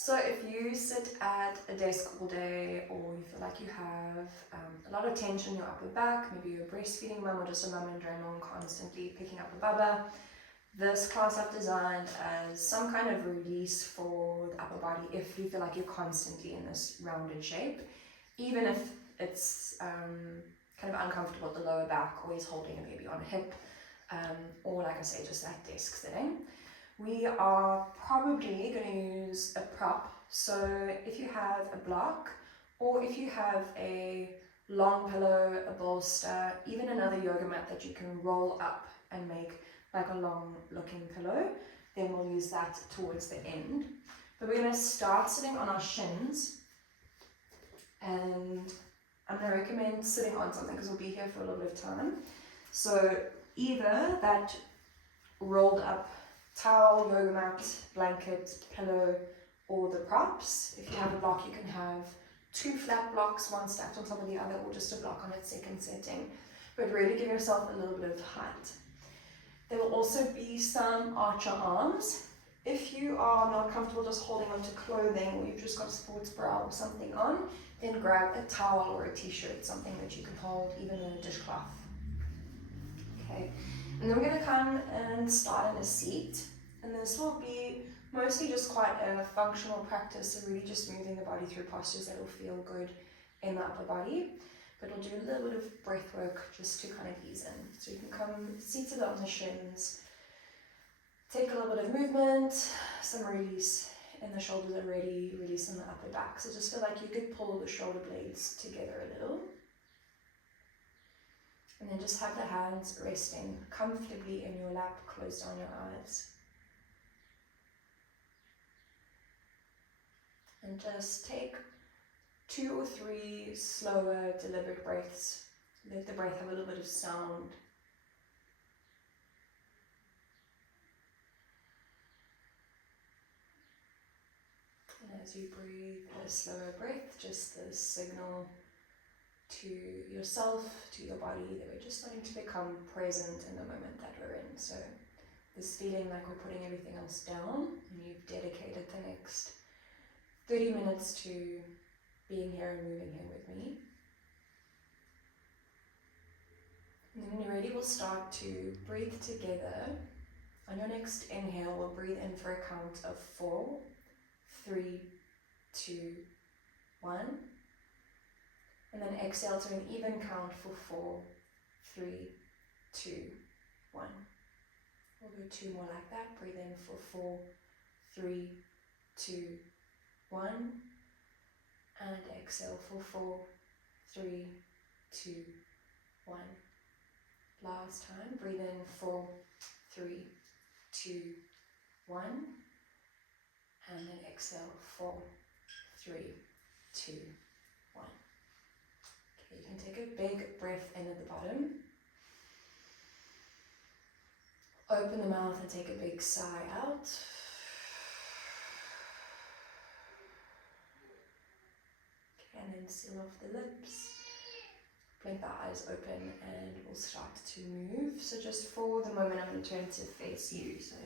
So if you sit at a desk all day, or you feel like you have a lot of tension in your upper back, maybe you're a breastfeeding mum or just a mum in general constantly picking up a bubba, this class I've designed as some kind of release for the upper body if you feel like you're constantly in this rounded shape, even if it's kind of uncomfortable at the lower back, always holding a baby on a hip, or like I say, just that desk sitting. We are probably going to use a prop. So if you have a block, or if you have a long pillow, a bolster, even another yoga mat that you can roll up and make like a long looking pillow, then we'll use that towards the end. But we're going to start sitting on our shins, and I'm going to recommend sitting on something because we'll be here for a little bit of time. So either that rolled up towel, yoga mat, blanket, pillow, or the props. If you have a block, you can have two flat blocks, one stacked on top of the other, or just a block on its second setting. But really give yourself a little bit of height. There will also be some archer arms. If you are not comfortable just holding onto clothing, or you've just got a sports bra or something on, then grab a towel or a t-shirt, something that you can hold, even in a dishcloth. Okay. And then we're going to come and start in a seat, and this will be mostly just quite a functional practice, so really just moving the body through postures that will feel good in the upper body, but we'll do a little bit of breath work just to kind of ease in. So you can come seated on the shins, take a little bit of movement, some release in the shoulders already, release in the upper back, so just feel like you could pull the shoulder blades together a little. And then just have the hands resting comfortably in your lap, close down your eyes. And just take 2 or 3 slower, deliberate breaths. Let the breath have a little bit of sound. And as you breathe a slower breath, just the signal to yourself, to your body, that we're just starting to become present in the moment that we're in. So this feeling like we're putting everything else down, and you've dedicated the next 30 minutes to being here and moving here with me. And then when you're ready, we'll start to breathe together. On your next inhale, we'll breathe in for a count of 4, 3, 2, 1. And then exhale to an even count for 4, 3, 2, 1. We'll do 2 more like that. Breathe in for 4, 3, 2, 1. And exhale for 4, 3, 2, 1. Last time. Breathe in 4, 3, 2, 1. And then exhale 4, 3, 2, 1. You can take a big breath in at the bottom. Open the mouth and take a big sigh out. Okay, and then seal off the lips. Blink the eyes open and we'll start to move. So just for the moment, I'm going to turn to face you. So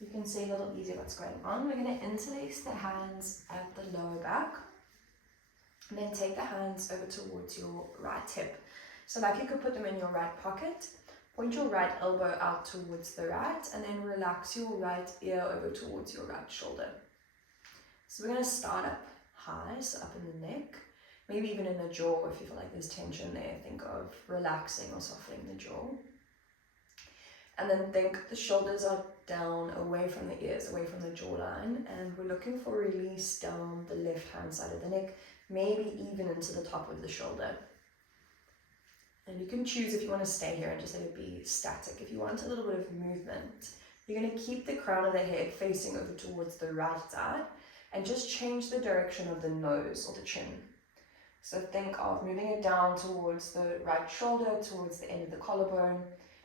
you can see a little easier what's going on. We're going to interlace the hands at the lower back. And then take the hands over towards your right hip. So like you could put them in your right pocket, point your right elbow out towards the right, and then relax your right ear over towards your right shoulder. So we're going to start up high, so up in the neck, maybe even in the jaw if you feel like there's tension there. Think of relaxing or softening the jaw. And then think the shoulders are down, away from the ears, away from the jawline, and we're looking for release down the left hand side of the neck, maybe even into the top of the shoulder. And you can choose if you want to stay here and just let it be static. If you want a little bit of movement, you're going to keep the crown of the head facing over towards the right side and just change the direction of the nose or the chin. So think of moving it down towards the right shoulder, towards the end of the collarbone,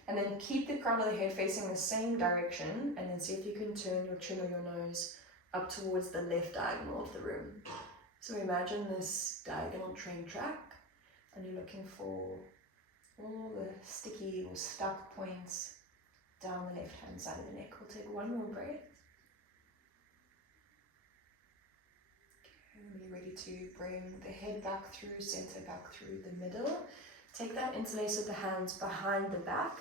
and then keep the crown of the head facing the same direction, and then see if you can turn your chin or your nose up towards the left diagonal of the room. So imagine this diagonal train track, and you're looking for all the sticky or stuck points down the left hand side of the neck. We'll take one more breath. And you're ready to bring the head back through, center back through the middle. Take that interlace of the hands behind the back.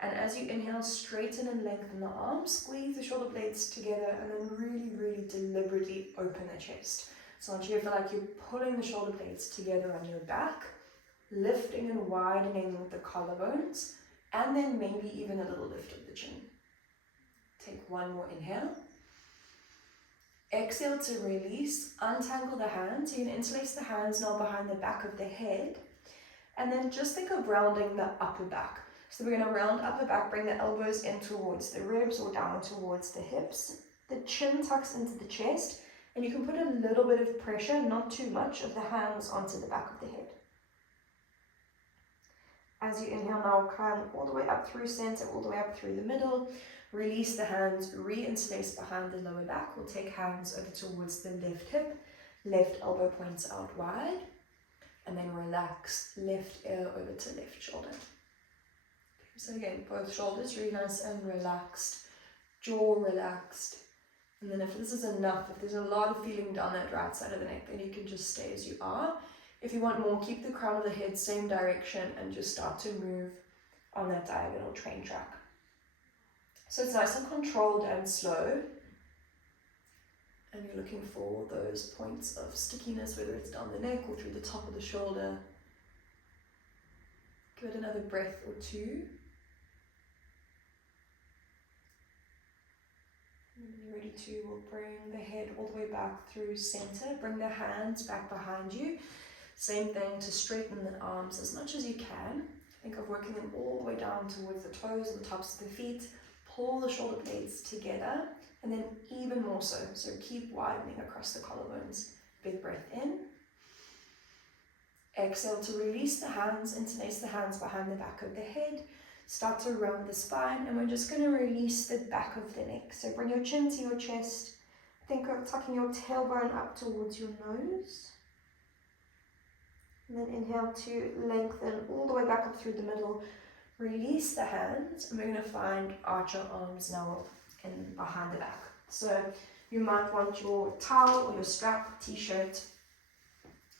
And as you inhale, straighten and lengthen the arms, squeeze the shoulder blades together, and then really, really deliberately open the chest. So I want you to feel like you're pulling the shoulder blades together on your back, lifting and widening the collarbones, and then maybe even a little lift of the chin. Take one more inhale. Exhale to release, untangle the hands. You can interlace the hands now behind the back of the head. And then just think of rounding the upper back. So we're going to round upper back, bring the elbows in towards the ribs or down towards the hips. The chin tucks into the chest, and you can put a little bit of pressure, not too much, of the hands onto the back of the head. As you inhale now, climb all the way up through center, all the way up through the middle. Release the hands, re-interlace behind the lower back. We'll take hands over towards the left hip, left elbow points out wide, and then relax, left ear over to left shoulder. So again, both shoulders really nice and relaxed, jaw relaxed. And then if this is enough, if there's a lot of feeling down that right side of the neck, then you can just stay as you are. If you want more, keep the crown of the head same direction and just start to move on that diagonal train track. So it's nice and controlled and slow. And you're looking for those points of stickiness, whether it's down the neck or through the top of the shoulder. Give it another breath or two. And when you're ready to, we'll bring the head all the way back through center. Bring the hands back behind you. Same thing to straighten the arms as much as you can. Think of working them all the way down towards the toes and the tops of the feet. Pull the shoulder blades together, and then even more so. So keep widening across the collarbones. Big breath in. Exhale to release the hands, interlace the hands behind the back of the head. Start to round the spine, and we're just going to release the back of the neck. So bring your chin to your chest. Think of tucking your tailbone up towards your nose. And then inhale to lengthen all the way back up through the middle. Release the hands, and we're going to find archer arms now in behind the back. So you might want your towel or your strap, t-shirt.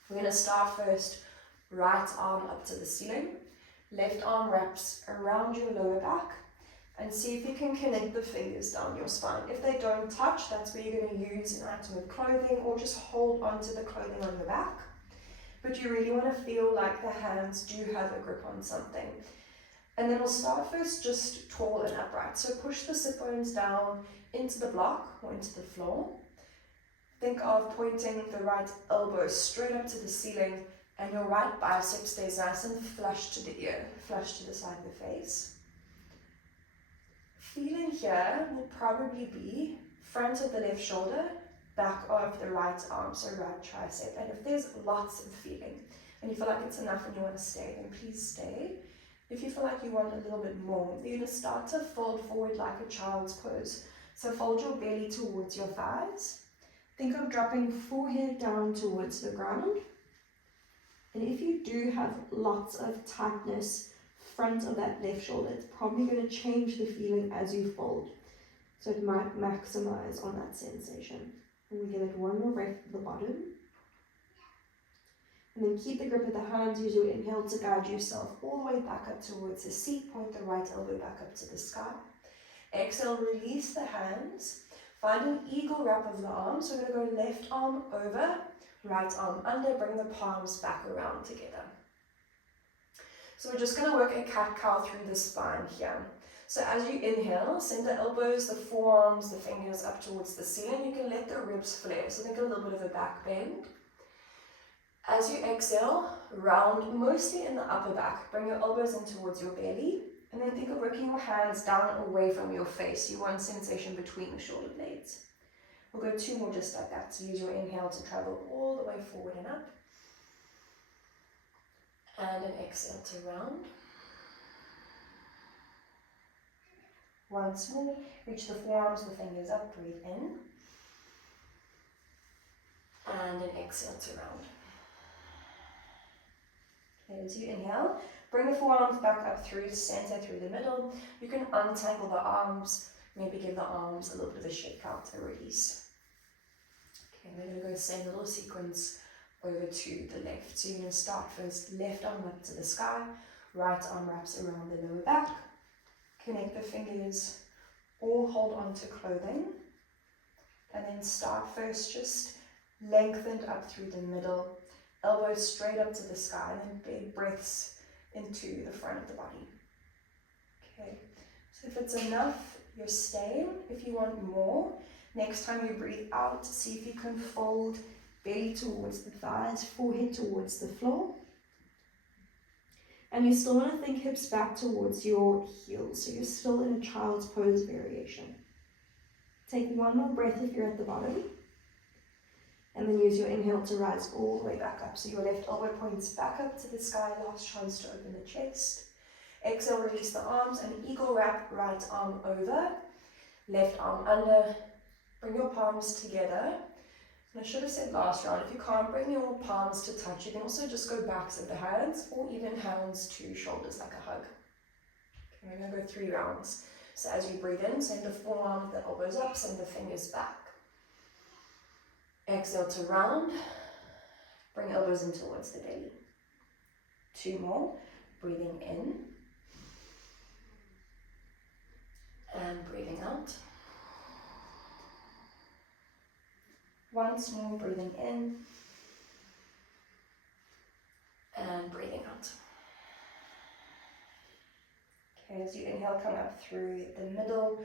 We're going to start first, right arm up to the ceiling. Left arm wraps around your lower back, and see if you can connect the fingers down your spine. If they don't touch, that's where you're going to use an item of clothing or just hold onto the clothing on your back. But you really want to feel like the hands do have a grip on something. And then we'll start first just tall and upright. So push the sit bones down into the block or into the floor. Think of pointing the right elbow straight up to the ceiling, and your right bicep stays nice and flush to the ear, flush to the side of the face. Feeling here will probably be front of the left shoulder, back of the right arm, so right tricep. And if there's lots of feeling and you feel like it's enough and you want to stay, then please stay. If you feel like you want a little bit more, you're going to start to fold forward like a child's pose. So fold your belly towards your thighs. Think of dropping forehead down towards the ground. And if you do have lots of tightness front of that left shoulder, it's probably going to change the feeling as you fold. So it might maximize on that sensation. And we give it one more breath at the bottom. And then keep the grip of the hands. Use your inhale to guide yourself all the way back up towards the seat. Point the right elbow back up to the sky. Exhale, release the hands. Find an eagle wrap of the arms. So we're going to go left arm over, right arm under. Bring the palms back around together. So we're just going to work a cat-cow through the spine here. So as you inhale, send the elbows, the forearms, the fingers up towards the ceiling. You can let the ribs flare. So think a little bit of a back bend. As you exhale, round mostly in the upper back. Bring your elbows in towards your belly. And then think of working your hands down away from your face. You want sensation between the shoulder blades. We'll go two more just like that. So use your inhale to travel all the way forward and up. And an exhale to round. Once more, reach the forearms, the fingers up, breathe in. And an exhale to round. As you inhale, bring the forearms back up through center, through the middle. You can untangle the arms, maybe give the arms a little bit of a shake out, a release. Okay, we're going to the same little sequence over to the left. So you're going to start first, left arm up to the sky, right arm wraps around the lower back, connect the fingers or hold on to clothing, and then start first just lengthened up through the middle, elbows straight up to the sky, and then big breaths into the front of the body. Okay, so if it's enough, you're staying. If you want more, next time you breathe out, see if you can fold belly towards the thighs, forehead towards the floor. And you still want to think hips back towards your heels, so you're still in a child's pose variation. Take one more breath if you're at the bottom, and then use your inhale to rise all the way back up. So your left elbow points back up to the sky, last chance to open the chest. Exhale, release the arms, and eagle wrap, right arm over, left arm under. Bring your palms together. And I should have said last round, if you can't bring your palms to touch, you can also just go backs of the hands, or even hands to shoulders like a hug. Okay, we're going to go 3 rounds. So as you breathe in, send the forearm, the elbows up, send the fingers back. Exhale to round. Bring elbows in towards the belly. 2 more. Breathing in. And breathing out. Once more, breathing in. And breathing out. Okay, as you inhale, come up through the middle,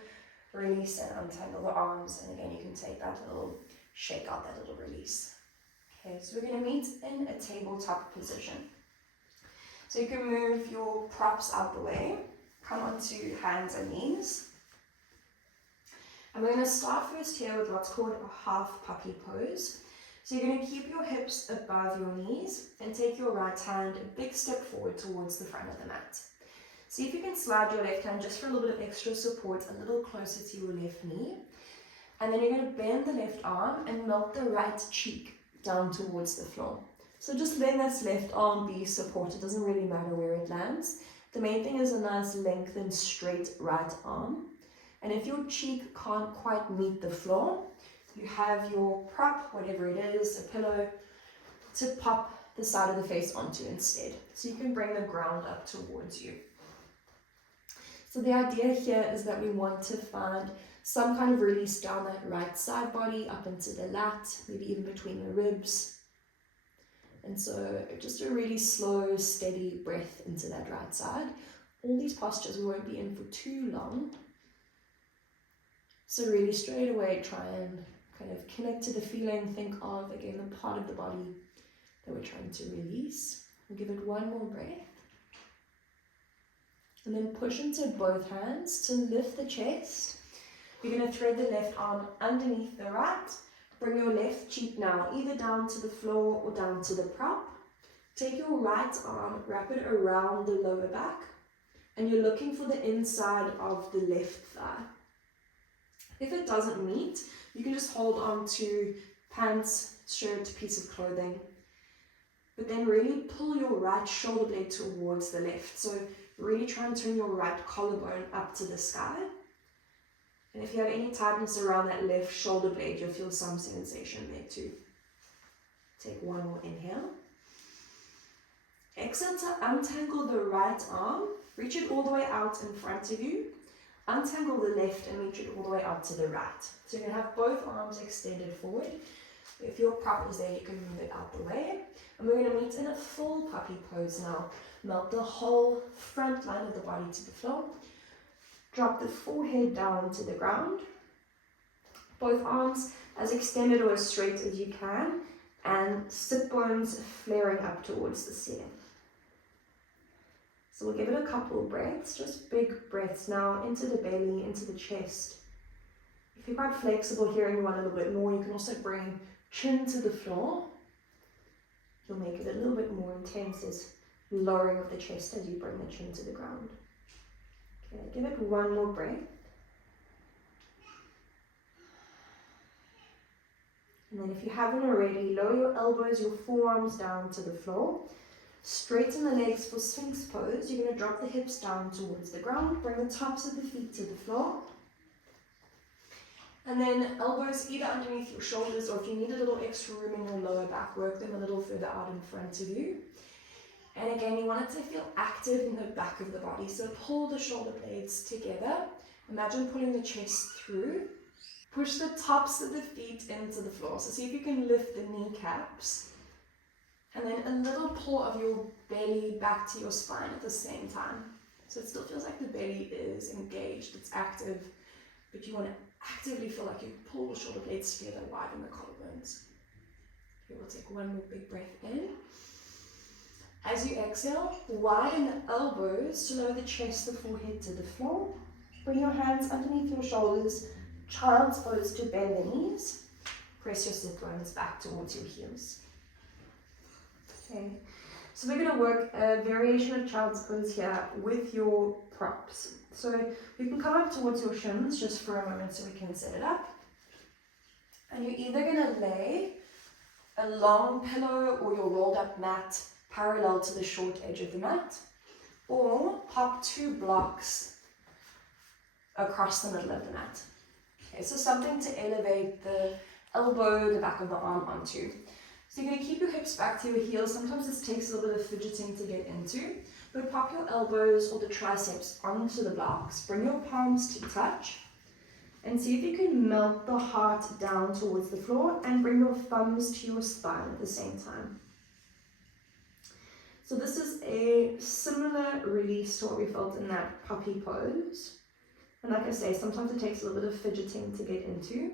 release and untangle the arms, and again you can take that little shake out, that little release. Okay, so we're going to meet in a tabletop position. So you can move your props out the way, come onto hands and knees. And we're going to start first here with what's called a half puppy pose. So you're going to keep your hips above your knees and take your right hand a big step forward towards the front of the mat. See if you can slide your left hand just for a little bit of extra support, a little closer to your left knee. And then you're going to bend the left arm and melt the right cheek down towards the floor. So just letting this left arm be supported, doesn't really matter where it lands. The main thing is a nice lengthened straight right arm. And if your cheek can't quite meet the floor, you have your prop, whatever it is, a pillow, to pop the side of the face onto instead. So you can bring the ground up towards you. So the idea here is that we want to find some kind of release down that right side body, up into the lat, maybe even between the ribs. And so just a really slow, steady breath into that right side. All these postures we won't be in for too long. So really straight away try and kind of connect to the feeling, think of, again, the part of the body that we're trying to release. We'll give it one more breath. And then push into both hands to lift the chest. You're going to thread the left arm underneath the right. Bring your left cheek now either down to the floor or down to the prop. Take your right arm, wrap it around the lower back. And you're looking for the inside of the left thigh. If it doesn't meet, you can just hold on to pants, shirt, piece of clothing. But then really pull your right shoulder blade towards the left. So really try and turn your right collarbone up to the sky. And if you have any tightness around that left shoulder blade, you'll feel some sensation there too. Take one more inhale. Exhale to untangle the right arm. Reach it all the way out in front of you. Untangle the left and reach it all the way out to the right. So you're going to have both arms extended forward. If your prop is there, you can move it out the way. And we're going to meet in a full puppy pose now. Melt the whole front line of the body to the floor. Drop the forehead down to the ground. Both arms as extended or as straight as you can. And sit bones flaring up towards the ceiling. So we'll give it a couple of breaths, just big breaths now into the belly, into the chest. If you're quite flexible here and you want a little bit more, you can also bring chin to the floor. You'll make it a little bit more intense as lowering of the chest as you bring the chin to the ground. Okay, give it one more breath. And then if you haven't already, lower your elbows, your forearms down to the floor. Straighten the legs for Sphinx pose. You're going to drop the hips down towards the ground. Bring the tops of the feet to the floor. And then elbows either underneath your shoulders, or if you need a little extra room in your lower back, work them a little further out in front of you. And again, you want it to feel active in the back of the body. So pull the shoulder blades together. Imagine pulling the chest through. Push the tops of the feet into the floor. So see if you can lift the kneecaps. And then a little pull of your belly back to your spine at the same time. So it still feels like the belly is engaged, it's active, but you want to actively feel like you pull the shoulder blades together, widen the collarbones. Okay, we'll take one more big breath in. As you exhale, widen the elbows to lower the chest, the forehead to the floor. Bring your hands underneath your shoulders, child's pose to bend the knees. Press your sit bones back towards your heels. Okay, so we're going to work a variation of child's pose here with your props. So you can come up towards your shins just for a moment so we can set it up. And you're either going to lay a long pillow or your rolled up mat parallel to the short edge of the mat, or pop 2 blocks across the middle of the mat. Okay, so something to elevate the elbow, the back of the arm onto. So you're going to keep your hips back to your heels. Sometimes this takes a little bit of fidgeting to get into, but pop your elbows or the triceps onto the blocks. Bring your palms to touch and see if you can melt the heart down towards the floor and bring your thumbs to your spine at the same time. So this is a similar release to what we felt in that puppy pose. And like I say, sometimes it takes a little bit of fidgeting to get into.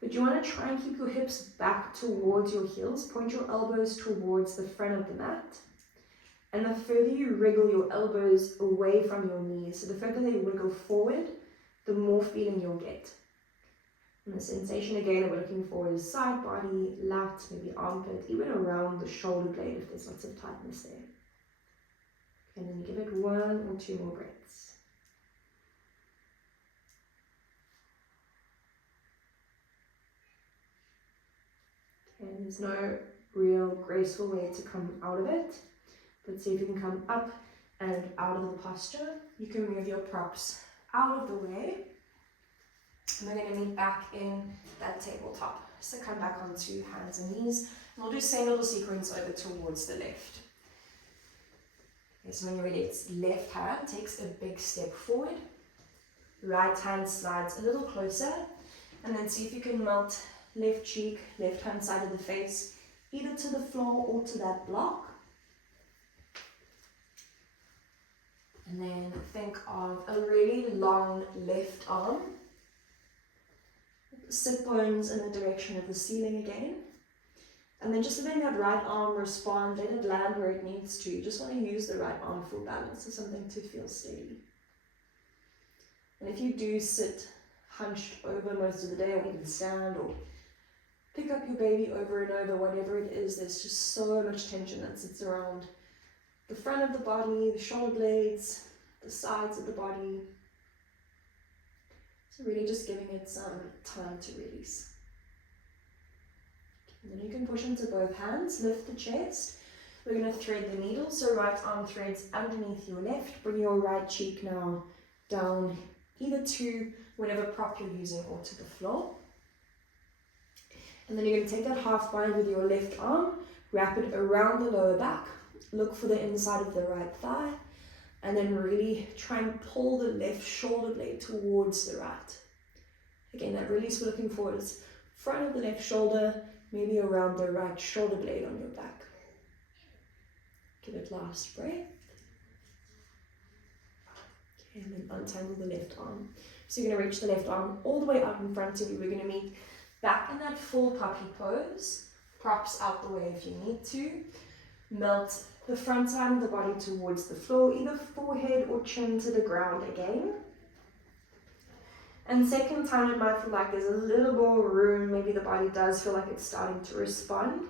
But you want to try and keep your hips back towards your heels. Point your elbows towards the front of the mat. And the further you wriggle your elbows away from your knees, so the further they wiggle forward, the more feeling you'll get. And the sensation again that we're looking for is side body, lat, maybe armpit, even around the shoulder blade if there's lots of tightness there. And then give it 1 or 2 more breaths. And there's no real graceful way to come out of it, but see if you can come up and out of the posture. You can move your props out of the way, and we're going to meet back in that tabletop. So come back onto hands and knees, and we'll do the same little sequence over towards the left. Okay, so when you're ready, it's left hand takes a big step forward, right hand slides a little closer, and then see if you can melt left cheek, left hand side of the face, either to the floor or to that block. And then think of a really long left arm. Sit bones in the direction of the ceiling again. And then just letting that right arm respond, let it land where it needs to. You just want to use the right arm for balance or something to feel steady. And if you do sit hunched over most of the day, or even stand, or pick up your baby over and over, whatever it is, there's just so much tension that sits around the front of the body, the shoulder blades, the sides of the body. So really just giving it some time to release. And then you can push into both hands, lift the chest. We're going to thread the needle, so right arm threads underneath your left. Bring your right cheek now down, either to whatever prop you're using or to the floor. And then you're going to take that half bind with your left arm, wrap it around the lower back, look for the inside of the right thigh, and then really try and pull the left shoulder blade towards the right. Again, that release we're looking for is front of the left shoulder, maybe around the right shoulder blade on your back. Give it last breath. Okay, and then untangle the left arm. So you're going to reach the left arm all the way up in front of you. We're going to meet back in that full puppy pose. Props out the way if you need to. Melt the front side of the body towards the floor, either forehead or chin to the ground again. And second time it might feel like there's a little more room, maybe the body does feel like it's starting to respond.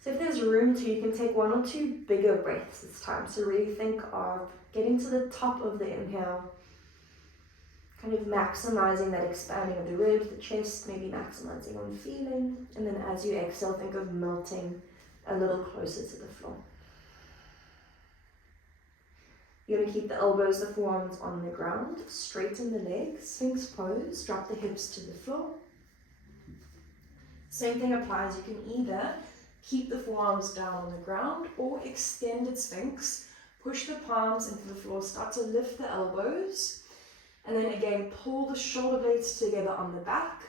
So if there's room to, you can take 1 or 2 bigger breaths this time. So really think of getting to the top of the inhale, kind of maximizing that expanding of the ribs, the chest, maybe maximizing on feeling. And then as you exhale, think of melting a little closer to the floor. You're going to keep the elbows, the forearms on the ground, straighten the legs, Sphinx pose, drop the hips to the floor. Same thing applies, you can either keep the forearms down on the ground or extended Sphinx, push the palms into the floor, start to lift the elbows, and then again pull the shoulder blades together on the back.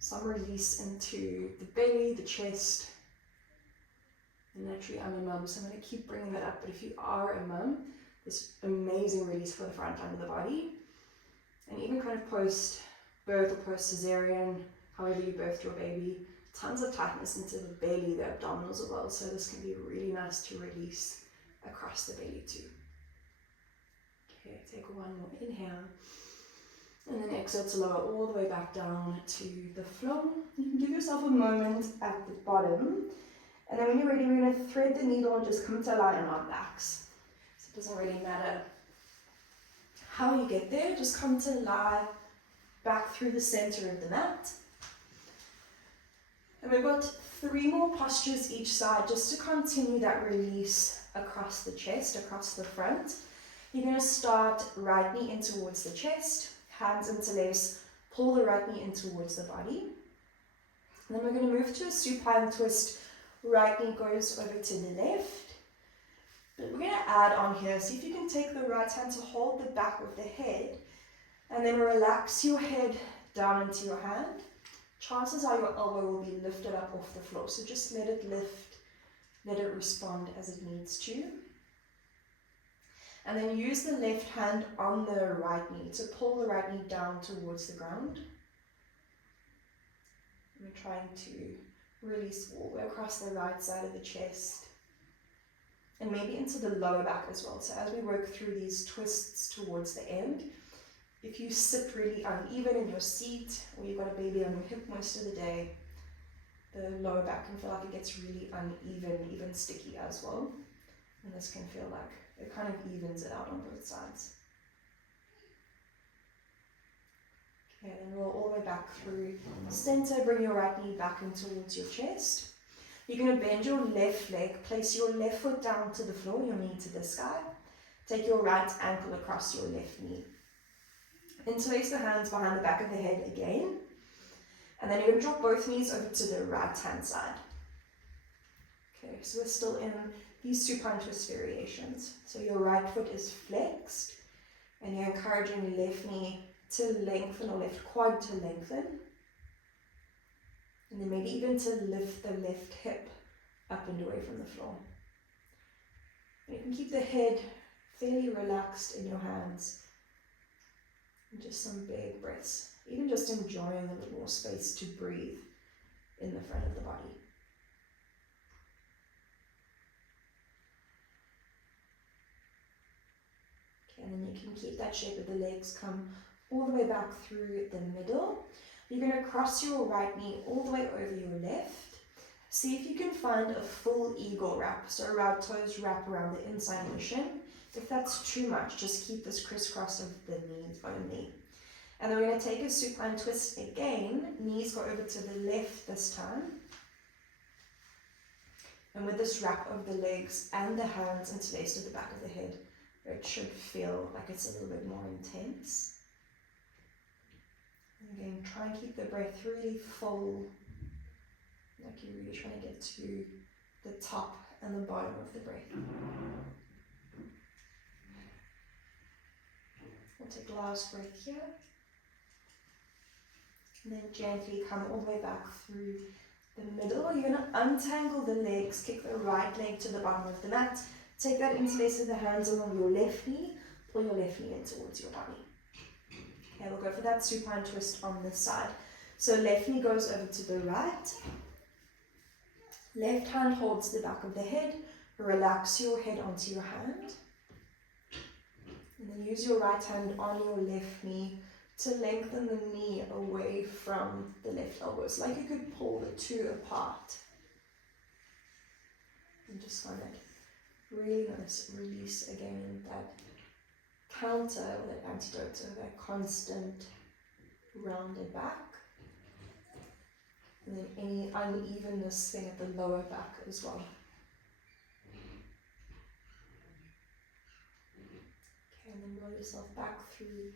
Some release into the belly, the chest. And naturally I'm a mum, so I'm going to keep bringing that up, but if you are a mum, this amazing release for the front line of the body. And even kind of post-birth or post-cesarean, however you birthed your baby, tons of tightness into the belly, the abdominals as well, so this can be really nice to release across the belly too. Okay, take one more inhale, and then exhale to lower all the way back down to the floor. You can give yourself a moment at the bottom, and then when you're ready, we're going to thread the needle and just come to lie on our backs. So it doesn't really matter how you get there, just come to lie back through the center of the mat. And we've got 3 more postures each side just to continue that release across the chest, across the front. You're going to start right knee in towards the chest, hands interlace, pull the right knee in towards the body. And then we're going to move to a supine twist, right knee goes over to the left. But we're going to add on here, see if you can take the right hand to hold the back of the head, and then relax your head down into your hand. Chances are your elbow will be lifted up off the floor, so just let it lift, let it respond as it needs to. And then use the left hand on the right knee to pull the right knee down towards the ground. We're trying to release all the way across the right side of the chest, and maybe into the lower back as well. So as we work through these twists towards the end, if you sit really uneven in your seat, or you've got a baby on your hip most of the day, the lower back can feel like it gets really uneven, even sticky as well. And this can feel like it kind of evens it out on both sides. Okay, then roll all the way back through center, bring your right knee back in towards your chest. You're going to bend your left leg, place your left foot down to the floor, your knee to the sky. Take your right ankle across your left knee. Interlace the hands behind the back of the head again. And then you're going to drop both knees over to the right hand side. Okay, so we're still in these supine twist variations. So your right foot is flexed, and you're encouraging left knee to lengthen, or left quad to lengthen. And then maybe even to lift the left hip up and away from the floor. And you can keep the head fairly relaxed in your hands. And just some big breaths. Even just enjoying a little more space to breathe in the front of the body. Okay, and then you can keep that shape of the legs, come all the way back through the middle. You're going to cross your right knee all the way over your left. See if you can find a full eagle wrap. So right toes wrap around the inside motion. If that's too much, just keep this crisscross of the knees only. And then we're going to take a supine twist again. Knees go over to the left this time. And with this wrap of the legs and the hands interlaced at the back of the head, it should feel like it's a little bit more intense. And again, try and keep the breath really full, like you're really trying to get to the top and the bottom of the breath. We'll take the last breath here. And then gently come all the way back through the middle. You're going to untangle the legs, kick the right leg to the bottom of the mat. Take that interlace of the hands along your left knee. Pull your left knee in towards your body. Okay, we'll go for that supine twist on this side. So left knee goes over to the right. Left hand holds the back of the head. Relax your head onto your hand. And then use your right hand on your left knee to lengthen the knee away from the left elbow. It's like you could pull the two apart. And just find that really nice release again, that counter or that antidote to that constant rounded back. And then any unevenness thing at the lower back as well. and then roll yourself back through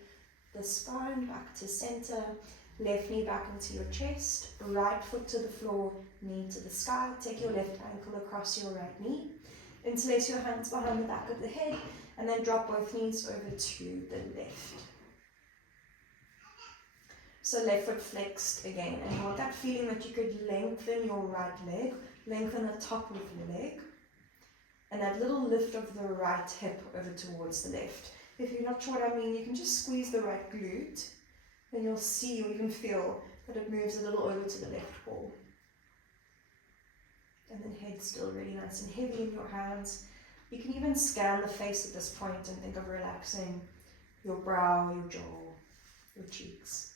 the spine, back to center. Left knee back into your chest, right foot to the floor, knee to the sky. Take your left ankle across your right knee. Interlace your hands behind the back of the head, and then drop both knees over to the left. So left foot flexed again, and you want that feeling that you could lengthen your right leg, lengthen the top of the leg, and that little lift of the right hip over towards the left. If you're not sure what I mean, you can just squeeze the right glute, and you'll see or even feel that it moves a little over to the left wall. And then head still really nice and heavy in your hands. You can even scan the face at this point and think of relaxing your brow, your jaw, your cheeks.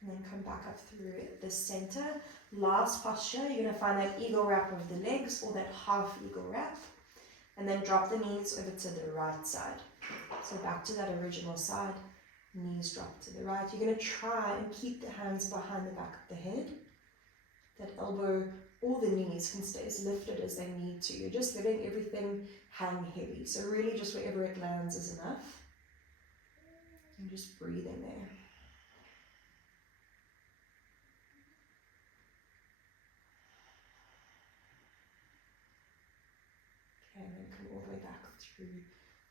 And then come back up through the center. Last posture, you're going to find that eagle wrap of the legs or that half eagle wrap. And then drop the knees over to the right side. So back to that original side, knees drop to the right. You're going to try and keep the hands behind the back of the head. That elbow or the knees can stay as lifted as they need to. You're just letting everything hang heavy. So really just wherever it lands is enough. And just breathe in there. Okay, and then come all the way back through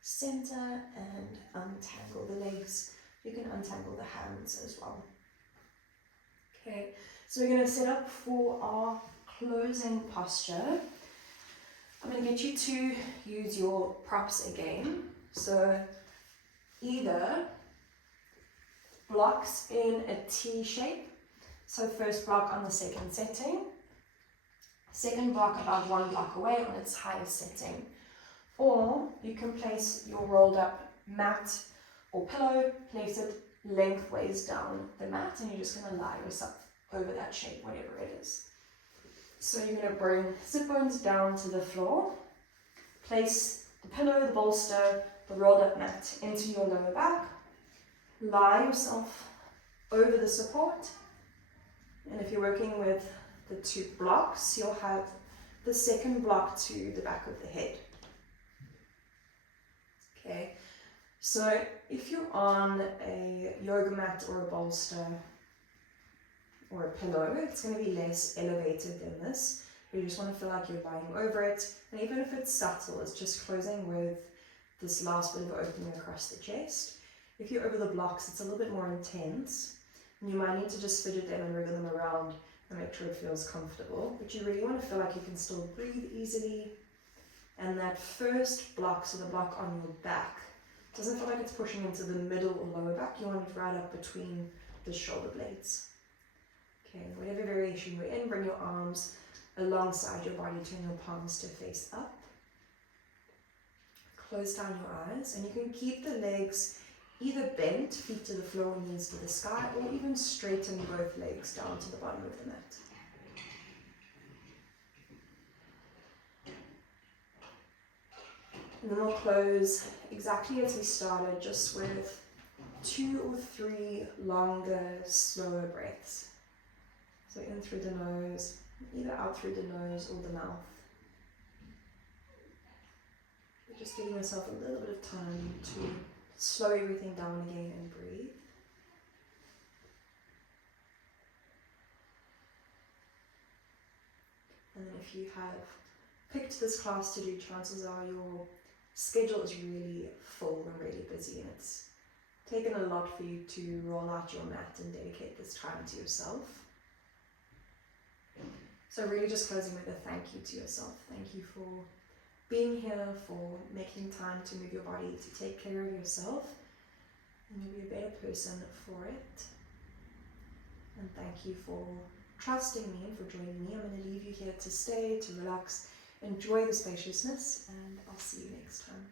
center and untangle the legs. You can untangle the hands as well. Okay, so we're going to set up for our closing posture. I'm going to get you to use your props again. So either blocks in a T shape. So first block on the second setting. Second block about 1 block away on its highest setting. Or you can place your rolled up mat or pillow, place it lengthways down the mat, and you're just going to lie yourself over that shape, whatever it is. So you're going to bring sit bones down to the floor, place the pillow, the bolster, the rolled up mat into your lower back, lie yourself over the support, and if you're working with the 2 blocks, you'll have the second block to the back of the head. Okay, so if you're on a yoga mat or a bolster or a pillow, it's going to be less elevated than this. You just want to feel like you're lying over it, and even if it's subtle, it's just closing with this last bit of opening across the chest. If you're over the blocks, it's a little bit more intense, and you might need to just fidget them and wriggle them around and make sure it feels comfortable, but you really want to feel like you can still breathe easily. And that first block, so the block on your back, doesn't feel like it's pushing into the middle or lower back. You want it right up between the shoulder blades. Okay, whatever variation you're in, bring your arms alongside your body, turn your palms to face up. Close down your eyes, and you can keep the legs either bent, feet to the floor, knees to the sky, or even straighten both legs down to the bottom of the mat. And then we'll close exactly as we started, just with 2 or 3 longer, slower breaths. So in through the nose, either out through the nose or the mouth. Just giving yourself a little bit of time to slow everything down again and breathe. And then if you have picked this class to do, chances are your schedule is really full and really busy, and it's taken a lot for you to roll out your mat and dedicate this time to yourself. So really just closing with a thank you to yourself. Thank you for being here, for making time to move your body, to take care of yourself, and you'll be a better person for it. And thank you for trusting me and for joining me. I'm going to leave you here to stay, to relax, enjoy the spaciousness, and I'll see you next time.